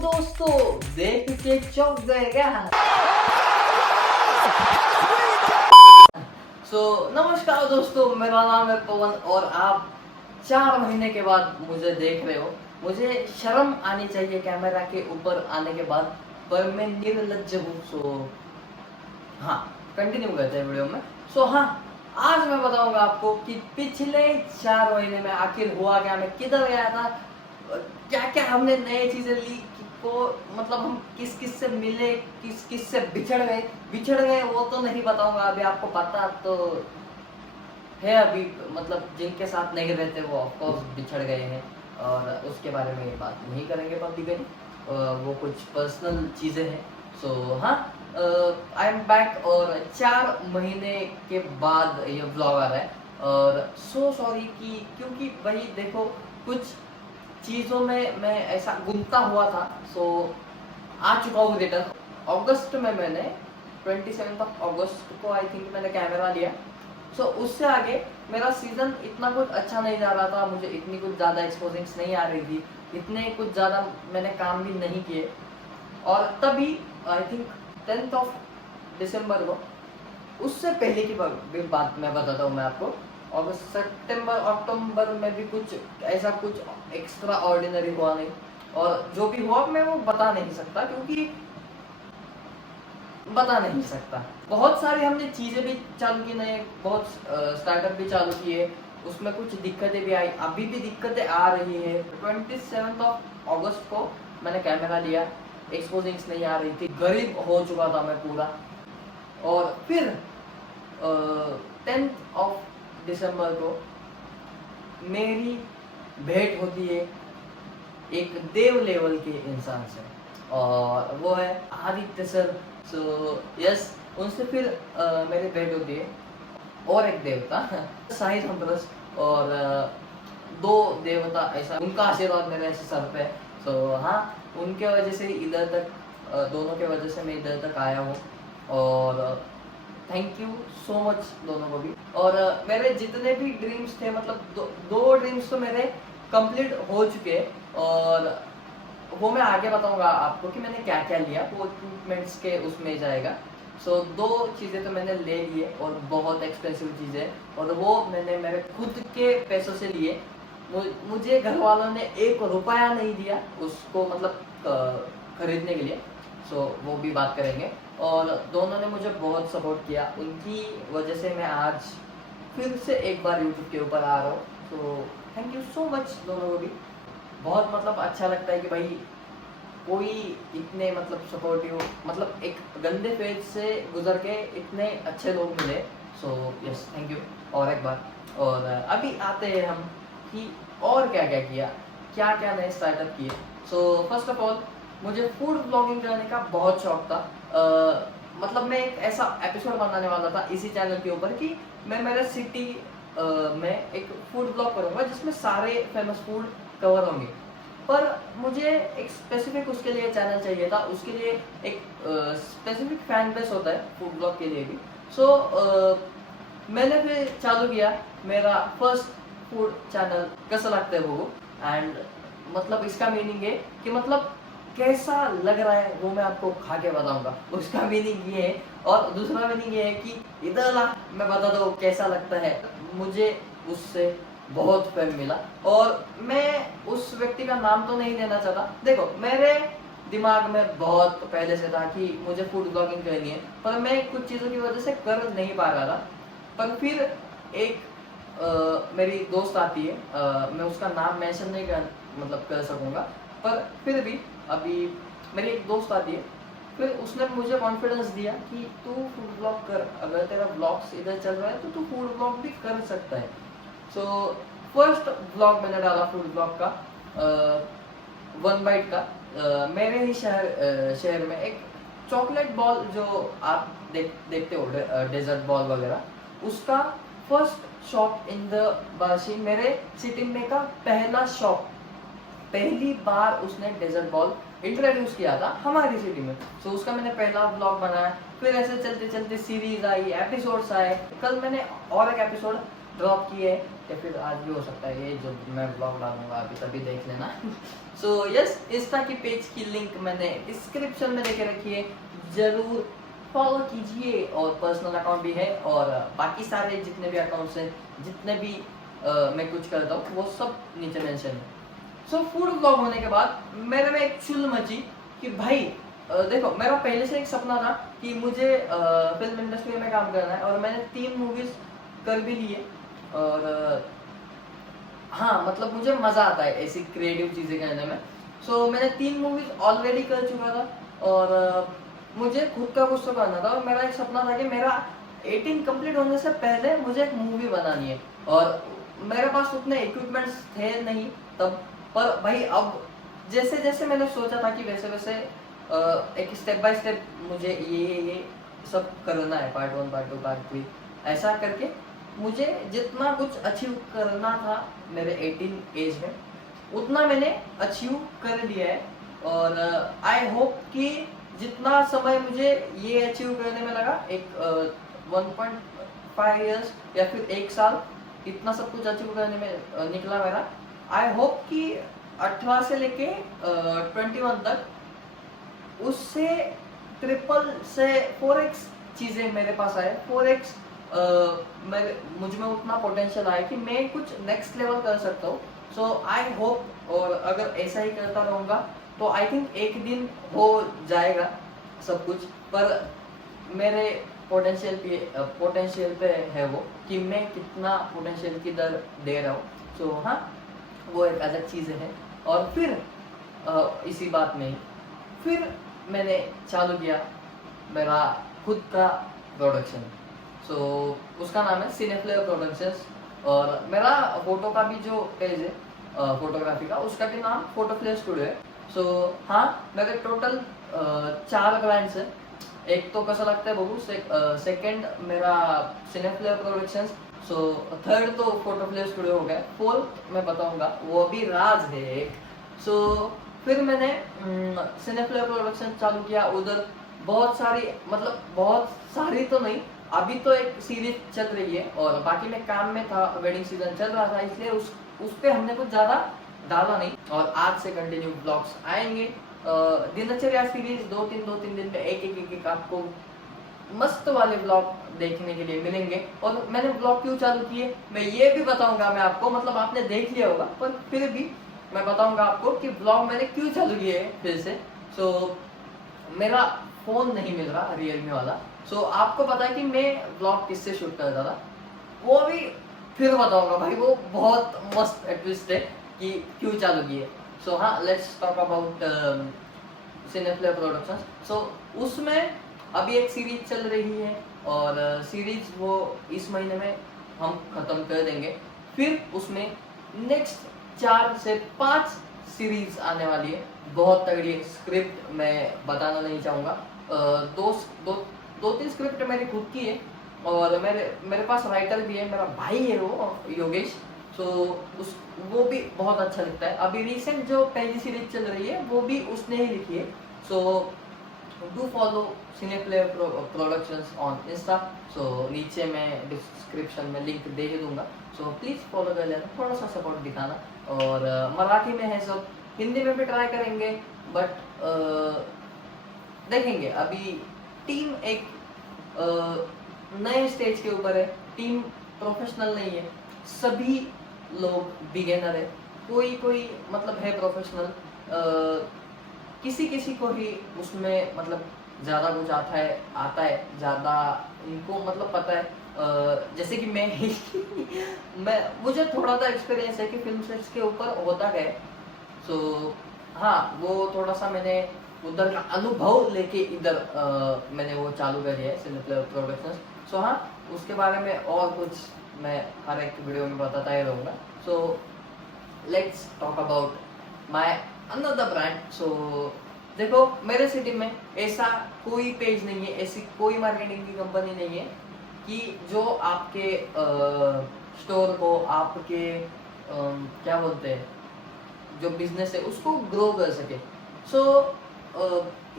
दोस्तों, देख के चौंक गए क्या? नमस्कार दोस्तों, मेरा नाम है पवन और आप 4 महीने के बाद मुझे देख रहे हो। मुझे शर्म आनी चाहिए कैमरा के ऊपर आने के बाद, पर मैं निर्लज्ज हूँ। हाँ, कंटिन्यू करते हैं वीडियो में। हाँ, आज मैं बताऊंगा आपको कि पिछले 4 महीने में आखिर हुआ क्या, मैं किधर गया था, क्या क्या हमने नई चीजें ली को, मतलब हम किस किस से मिले, किस किस से बिछड़ गए वो तो नहीं बताऊंगा अभी आपको, पता तो है अभी, मतलब जिनके साथ नहीं रहते वो ऑफकोर्स बिछड़ गए हैं और उसके बारे में बात नहीं करेंगे पब्लिकली, वो कुछ पर्सनल चीज़ें हैं। हाँ, आई एम बैक और 4 महीने के बाद ये व्लॉग आ रहा है और सॉरी कि क्योंकि भाई देखो कुछ चीज़ों में मैं ऐसा गुमता हुआ था। आ चुका हूँ रिटर्न। अगस्त में मैंने 27 अगस्त को आई थिंक मैंने कैमरा लिया। उससे आगे मेरा सीजन इतना कुछ अच्छा नहीं जा रहा था, मुझे इतनी कुछ ज़्यादा एक्सपोजिंग्स नहीं आ रही थी, इतने कुछ ज़्यादा मैंने काम भी नहीं किए। और तभी आई थिंक 10 दिसंबर को, उससे पहले की बात मैं बताता हूँ मैं आपको। अगस्त सितंबर अक्टूबर में भी कुछ ऐसा कुछ एक्स्ट्रा ऑर्डिनरी हुआ नहीं, और जो भी हुआ मैं वो बता नहीं सकता, क्योंकि बता नहीं सकता। बहुत सारी हमने चीज़ें भी चालू की, नए बहुत स्टार्टअप भी चालू किए, उसमें कुछ दिक्कतें भी आई, अभी भी दिक्कतें आ रही है। 27 अगस्त को मैंने कैमरा लिया, एक्सपोजिंग्स नहीं आ रही थी, गरीब हो चुका था मैं पूरा। और फिर 10 दिसंबर को मेरी भेंट होती है एक देव लेवल के इंसान से, और वो है आदित्य सर। यस, उनसे फिर मेरी भेंट होती है। और एक देवता शाहिद हमरस, और 2 देवता, ऐसा उनका आशीर्वाद मेरे ऐसे सर पे है। हाँ, उनके वजह से इधर तक, दोनों के वजह से मैं इधर तक आया हूँ, और थैंक यू सो मच दोनों को भी। और मेरे जितने भी ड्रीम्स थे, मतलब 2 ड्रीम्स तो मेरे कंप्लीट हो चुके, और वो मैं आगे बताऊंगा आपको कि मैंने क्या क्या लिया, वो इक्विपमेंट्स के उसमें जाएगा। 2 चीज़ें तो मैंने ले लिए, और बहुत एक्सपेंसिव चीज़ें, और वो मैंने मेरे खुद के पैसों से लिए। मुझे घर वालों ने 1 रुपया नहीं दिया उसको, मतलब खरीदने के लिए। वो भी बात करेंगे। और दोनों ने मुझे बहुत सपोर्ट किया, उनकी वजह से मैं आज फिर से एक बार यूट्यूब के ऊपर आ रहा हूँ। थैंक यू सो मच दोनों को भी। बहुत मतलब अच्छा लगता है कि भाई कोई इतने मतलब सपोर्टिव, मतलब एक गंदे फेज से गुजर के इतने अच्छे लोग मिले। यस, थैंक यू और एक बार। और अभी आते हैं हम कि और क्या क्या किया, क्या क्या नए स्टार्टअप किए। फर्स्ट ऑफ ऑल, मुझे फूड ब्लॉगिंग करने का बहुत शौक था। मतलब मैं एक ऐसा एपिसोड बनाने वाला था इसी चैनल के ऊपर कि मैं मेरे सिटी में एक फूड ब्लॉग करूँगा जिसमें सारे फेमस फूड कवर होंगे। पर मुझे एक स्पेसिफिक उसके लिए चैनल चाहिए था, उसके लिए एक स्पेसिफिक फैन बेस होता है फूड ब्लॉग के लिए भी। मैंने फिर चालू किया मेरा फर्स्ट फूड चैनल कैसा लगता है वो, एंड मतलब इसका मीनिंग है कि मतलब कैसा लग रहा है वो मैं आपको खा के बताऊंगा, उसका मीनिंग ये है। और दूसरा मीनिंग ये है कि इधर ला मैं बता दूँ कैसा लगता है। मुझे उससे बहुत फेम मिला, और मैं उस व्यक्ति का नाम तो नहीं लेना चाहता। देखो, मेरे दिमाग में बहुत पहले से था कि मुझे फूड ब्लॉगिंग करनी है, पर मैं कुछ चीज़ों की वजह से कर नहीं पा रहा था। पर फिर एक मेरी दोस्त आती है, मैं उसका नाम मेंशन नहीं कर सकूँगा, पर फिर भी अभी मेरी एक दोस्त आती है, फिर उसने मुझे कॉन्फिडेंस दिया कि तू फूड ब्लॉग कर, अगर तेरा ब्लॉग्स इधर चल रहा है तो तू फूड ब्लॉग भी कर सकता है। फर्स्ट ब्लॉग मैंने डाला फूड ब्लॉग का, 1 बाइट का। मेरे ही शहर में एक चॉकलेट बॉल जो आप देखते हो, डेजर्ट बॉल वगैरह, उसका फर्स्ट शॉप इन द बाशी, मेरे सिटी में का पहला शॉप, पहली बार उसने डेजर्ट बॉल इंट्रोड्यूस किया था हमारी सिटी में। उसका मैंने पहला ब्लॉग बनाया। फिर ऐसे चलते चलते सीरीज आई, एपिसोड्स आए। कल मैंने और एक एपिसोड ड्रॉप की है, या फिर आज भी हो सकता है, ये जो मैं ब्लॉग डालूंगा अभी तभी देख लेना। सो यस, इंस्टा की पेज की लिंक मैंने डिस्क्रिप्शन में देके रखी है, जरूर फॉलो कीजिए। और पर्सनल अकाउंट भी है, और बाकी सारे जितने भी अकाउंट्स हैं, जितने भी मैं कुछ करता हूँ, वो सब नीचे मेंशन है। सो फूड ब्लॉग होने के बाद मेरे में एक चुल मची कि भाई देखो, मेरा पहले से एक सपना था कि मुझे फिल्म इंडस्ट्री में काम करना है, और मैंने 3 मूवीज कर भी लिए। और हाँ, मतलब मुझे मजा आता है ऐसी क्रिएटिव चीजें करने में। सो मैंने 3 मूवीज ऑलरेडी कर चुका था, और मुझे खुद का कुछ तो करना था, और मेरा एक सपना था कि मेरा 18 कंप्लीट होने से पहले मुझे एक मूवी बनानी है। और मेरे पास उतने इक्विपमेंट्स थे नहीं तब, पर भाई अब जैसे जैसे मैंने सोचा था कि वैसे वैसे एक स्टेप बाय स्टेप मुझे ये सब करना है, पार्ट 1, पार्ट 2, पार्ट 3, ऐसा करके मुझे जितना कुछ अचीव करना था मेरे 18 एज में, उतना मैंने अचीव कर लिया है। और आई होप कि जितना समय मुझे ये अचीव करने में लगा, एक 1.5 इयर्स या फिर 1 साल, इतना सब कुछ अचीव करने में निकला मेरा। आई होप कि 18 से लेके 21 तक उससे ट्रिपल से 4x चीज़ें मेरे पास आए, 4x मुझ में उतना पोटेंशियल आया कि मैं कुछ नेक्स्ट लेवल कर सकता हूँ। सो आई होप, और अगर ऐसा ही करता रहूँगा तो आई थिंक एक दिन हो जाएगा सब कुछ। पर मेरे पोटेंशियल पे है वो, कि मैं कितना पोटेंशियल की दर दे रहा हूँ। सो हाँ, वो एक अलग चीज़ है। और फिर इसी बात में फिर मैंने चालू किया मेरा खुद का प्रोडक्शन। सो उसका नाम है सिनेफ्लेयर प्रोडक्शंस, और मेरा फोटो का भी जो पेज है फोटोग्राफी का, उसका भी नाम फोटोफ्लेयर स्टूडियो है। सो हाँ, मेरे टोटल 4 ब्रांड्स हैं। एक तो कैसा लगता है बबू, सेकंड मेरा सिनेफ्लेयर प्रोडक्शंस, सो थर्ड तो फोटोफ्लेयर स्टूडियो हो गया, फोर्थ मैं बताऊंगा, वो भी राज है एक। सो फिर मैंने सिनेफ्लेयर प्रोडक्शन चालू किया। उधर बहुत सारी, मतलब बहुत सारी तो नहीं, अभी तो एक सीरीज चल रही है, और बाकी मैं काम में था, वेडिंग सीजन चल रहा था, इसलिए उस पे हमने कुछ ज़्यादा डाला नहीं। और आज से कंटिन्यू ब्लॉग्स आएंगे, दिनचर्या सीरीज 2-3 दिन में एक आपको मस्त वाले ब्लॉग देखने के लिए मिलेंगे। और मैंने ब्लॉग क्यों चालू किए मैं ये भी बताऊंगा मैं आपको, मतलब आपने देख लिया होगा, पर फिर भी मैं बताऊंगा आपको कि ब्लॉग मैंने क्यों चालू किए फिर से। सो मेरा फोन नहीं मिल रहा, रियलमी वाला। सो आपको पता है कि मैं ब्लॉग किससे शूट करता था, वो भी फिर बताऊंगा भाई, वो बहुत मस्त ट्विस्ट है कि क्यों चालू किए। सो हाँ, लेट्स टॉक अबाउट सिनेफ्लेयर प्रोडक्शंस। सो उसमें अभी एक सीरीज चल रही है, और सीरीज वो इस महीने में हम खत्म कर देंगे। फिर उसमें नेक्स्ट 4 से 5 सीरीज आने वाली है, बहुत तगड़ी स्क्रिप्ट मैं बताना नहीं चाहूँगा। दो 3 स्क्रिप्ट मेरी खुद की है, और मेरे पास राइटर भी है, मेरा भाई है वो योगेश। सो वो भी बहुत अच्छा लिखता है। अभी रिसेंट जो पहली सीरीज चल रही है वो भी उसने ही लिखी है। So do follow Cineflare productions on Insta. So नीचे मैं डिस्क्रिप्शन में लिंक दे ही दूंगा, सो प्लीज़ फॉलो कर लेना, थोड़ा सा सपोर्ट दिखाना। और मराठी में है सब, हिंदी में भी ट्राई करेंगे, बट देखेंगे। अभी टीम एक नए स्टेज के ऊपर है, टीम प्रोफेशनल नहीं है, सभी लोग बिगेनर है, कोई मतलब है प्रोफेशनल, किसी को ही उसमें मतलब ज़्यादा कुछ आता है ज़्यादा, इनको मतलब पता है। जैसे कि मैं मुझे थोड़ा सा एक्सपीरियंस है कि फिल्म सेट्स के ऊपर होता है। सो हाँ, वो थोड़ा सा मैंने उधर का अनुभव लेके इधर मैंने वो चालू कर दिया है सिनेफ्लेयर प्रोडक्शंस। सो हाँ, उसके बारे में और कुछ मैं हर एक वीडियो में बताता ही रहूँगा। So let's talk about my another brand. So देखो, मेरे सिटी में ऐसा कोई पेज नहीं है, ऐसी कोई मार्केटिंग की कंपनी नहीं है कि जो आपके स्टोर को, आपके क्या बोलते हैं, जो बिजनेस है उसको ग्रो कर सके। सो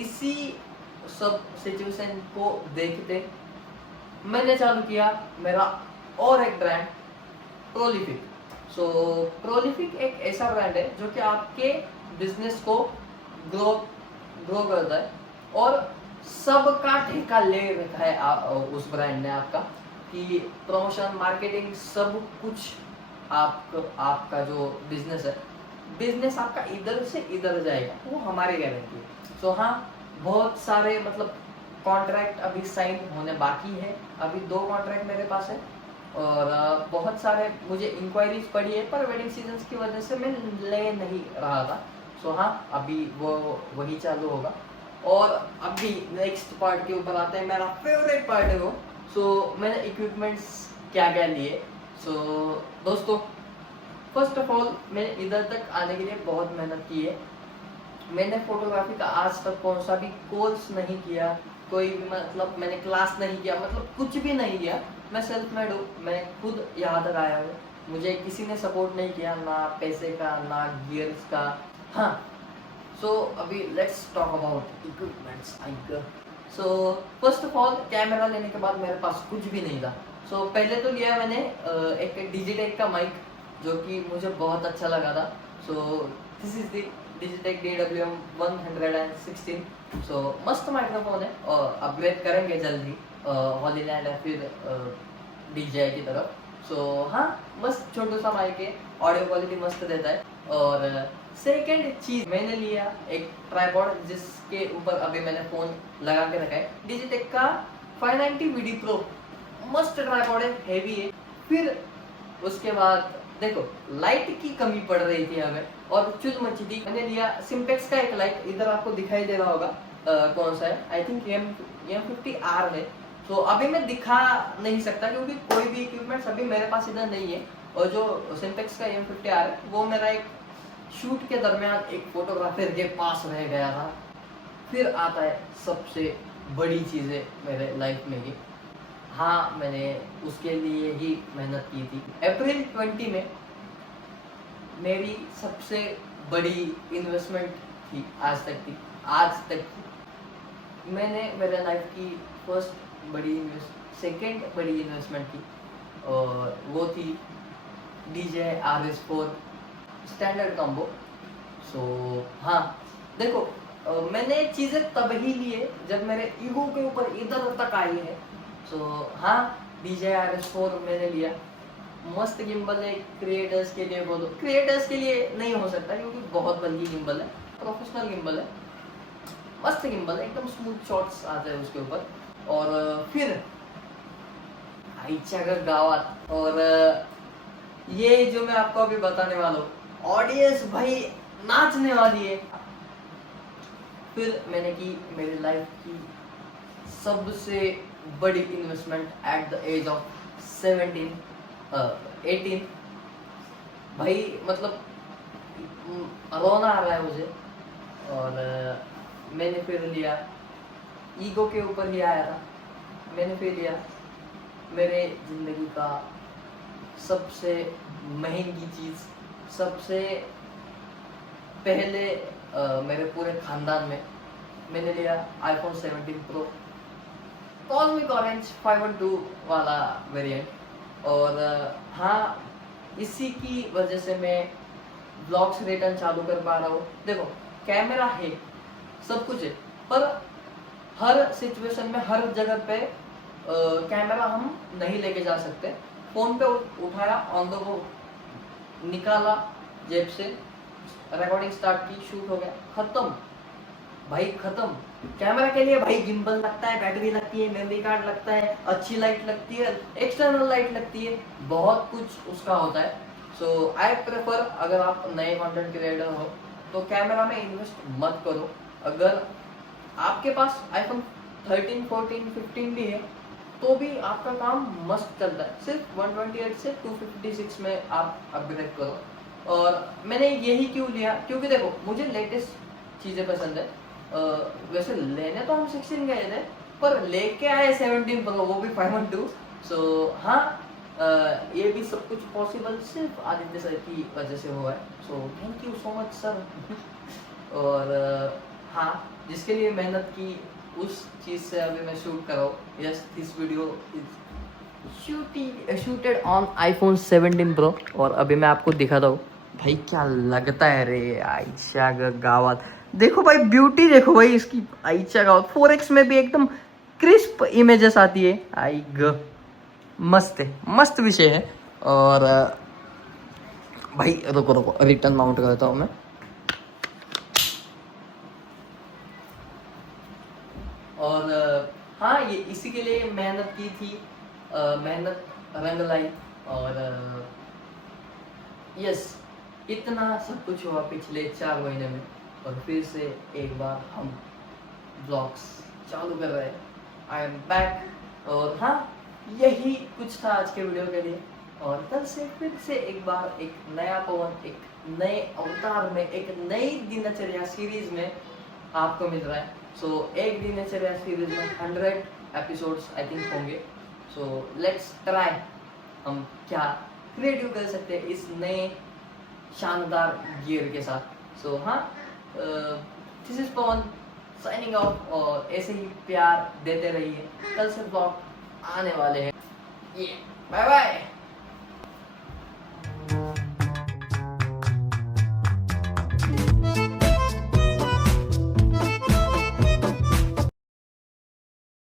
इसी सब सिचुएशन को देखते मैंने चालू किया मेरा और एक ब्रांड, प्रोलिफिक। सो प्रोलिफिक एक ऐसा ब्रांड है जो कि आपके बिजनेस को ग्रो ग्रो करता है और सबका ठेका ले रखा है उस ब्रांड ने आपका, कि प्रमोशन मार्केटिंग सब कुछ आपका जो बिजनेस है, बिजनेस आपका इधर से इधर जाएगा, वो हमारी गारंटी है। सो हाँ, बहुत सारे मतलब कॉन्ट्रैक्ट अभी साइन होने बाकी है, अभी 2 कॉन्ट्रैक्ट मेरे पास है और बहुत सारे मुझे इंक्वायरीज पड़ी है, पर वेडिंग सीजन की वजह से मैं ले नहीं रहा था। सो हाँ, अभी वो वही चालू होगा। और अभी नेक्स्ट पार्ट के ऊपर आते हैं, मेरा फेवरेट पार्ट है वो। सो मैंने इक्विपमेंट्स क्या क्या लिए। सो दोस्तों, फर्स्ट ऑफ ऑल मैंने इधर तक आने के लिए बहुत मेहनत की है। मैंने फोटोग्राफी का आज तक कौन सा भी कोर्स नहीं किया, कोई भी मतलब मैंने क्लास नहीं किया, मतलब कुछ भी नहीं किया। मैं सेल्फ मेड हूँ, मैं खुद यहाँ तक आया हूँ, मुझे किसी ने सपोर्ट नहीं किया, ना पैसे का ना गियर्स का। हाँ, सो अभी let's talk about equipments. So first of all camera लेने के बाद मेरे पास कुछ भी नहीं था। सो पहले तो लिया मैंने एक डिजिटेक का माइक, जो कि मुझे बहुत अच्छा लगा था। So this is the Digitek DWM-116। सो मस्त माइक्रोफोन है और अपग्रेड करेंगे जल्दी हॉलीलैंड या फिर DJI की तरफ। सो हाँ, मस्त छोटा सा माइक है, ऑडियो क्वालिटी मस्त देता है। और सेकेंड चीज मैंने लिया एक ट्राइपॉड, जिसके ऊपर अभी मैंने फोन लगा के रखा है, डिजिटेक का 590 VD Pro। मस्त ट्राइपॉड है, हेवी है। फिर उसके बाद देखो, लाइट की कमी पड़ रही थी हमें और चुल मची थी। मैंने लिया सिम्पेक्स का एक लाइट, इधर आपको दिखाई दे रहा होगा कौन सा है, आई थिंक M50R है। तो अभी मैं दिखा नहीं सकता क्योंकि कोई भी इक्विपमेंट्स अभी मेरे पास इधर नहीं है। और जो सिम्पेक्स का M50R है वो मेरा एक शूट के दरमियान एक फोटोग्राफर के पास रह गया था। फिर आता है सबसे बड़ी चीज़ें मेरे लाइफ में की। हाँ, मैंने उसके लिए ही मेहनत की थी। अप्रैल 20 में मेरी सबसे बड़ी इन्वेस्टमेंट थी आज तक की। मैंने मेरे लाइफ की सेकेंड बड़ी इन्वेस्टमेंट की और वो थी DJI RS4 स्टैंडर्ड कॉम्बो। सो हाँ, देखो, मैंने चीज़ें तब ही लिए जब मेरे ईगो के ऊपर इधर तक आई है। सो हाँ, DJI RS4 मैंने लिया। मस्त गिम्बल है, क्रिएटर्स के लिए बोलो, क्रिएटर्स के लिए नहीं हो सकता क्योंकि बहुत बल्कि गिम्बल है, प्रोफेशनल गिम्बल है, मस्त गिम्बल है, एकदम स्मूथ शॉट्स आते हैं उसके ऊपर। और फिर आईच्या गावात, और ये जो मैं आपको अभी बताने वाला हूँ, ऑडियंस भाई नाचने वाली है। फिर मैंने की मेरी लाइफ की सबसे बड़ी investment at the age of 18। भाई मतलब रोना आ रहा है मुझे। और मैंने फिर लिया, ईगो के ऊपर ही आया था, मैंने फिर लिया मेरे ज़िंदगी का सबसे महंगी चीज़, सबसे पहले मेरे पूरे ख़ानदान में मैंने लिया iPhone 17 Pro कॉस्मिक ऑरेंज 512 वाला वेरिएंट। और हाँ, इसी की वजह से मैं ब्लॉग्स रिटर्न चालू कर पा रहा हूँ। देखो, कैमरा है, सब कुछ है, पर हर सिचुएशन में हर जगह पे कैमरा हम नहीं लेके जा सकते। फ़ोन पे उठाया, ऑन द गो निकाला जेब से, रिकॉर्डिंग स्टार्ट की, शूट हो गया, खत्म भाई, खत्म। कैमरा के लिए भाई गिम्बल लगता है, बैटरी लगती है, मेमोरी कार्ड लगता है, अच्छी लाइट लगती है, एक्सटर्नल लाइट लगती है, बहुत कुछ उसका होता है। सो आई प्रेफर, अगर आप नए कंटेंट क्रिएटर हो तो कैमरा में इन्वेस्ट मत करो। अगर आपके पास iPhone 13, 14, 15 भी है तो भी आपका काम मस्त चलता है। सिर्फ 128 से 256 में आप अपग्रेड करो। और मैंने यही क्यों लिया, क्योंकि देखो, मुझे लेटेस्ट चीज़ें पसंद है। वैसे लेने तो हम 16 गए थे, पर लेके आए 17 Pro, वो भी 512। सो हाँ, ये भी सब कुछ पॉसिबल सिर्फ आदित्य सर की वजह से हुआ है। So thank you so much sir. और हाँ, जिसके लिए मेहनत की उस चीज़ से अभी मैं शूट कर रहा हूँ। Yes, this video is shooted on iPhone 17 pro. और अभी मैं आपको दिखाता हूँ भाई क्या लगता है रे आयशा गावात। देखो भाई ब्यूटी देखो भाई इसकी आयशा गावात 4x में भी एकदम क्रिस्प इमेजेस आती है। आई ग मस्त है, मस्त विषय है। और भाई रुको रुको रिटर्न माउंट करता हूँ मैं। और हाँ ये इसी के लिए मेहनत की थी, मेहनत रंग लाई। और यस इतना सब कुछ हुआ पिछले 4 महीने में। और फिर से एक बार हम ब्लॉग्स चालू कर रहे हैं। I am back. और हाँ यही कुछ था आज के वीडियो के लिए। और कल से फिर से एक बार एक नया पवन, एक नए अवतार में, एक नई दिनचर्या सीरीज में आपको मिल रहा है। सो एक दिनचर्या सीरीज में 100 एपिसोड्स आई थिंक होंगे। सो लेट्स ट्राई हम क्या क्रिएटिव कर सकते हैं इस नए शानदार गियर के साथ। सो हाँ this is Pawan signing off. और ऐसे ही प्यार देते रहिए, कल से ब्लॉग आने वाले हैं। ये बाय बाय।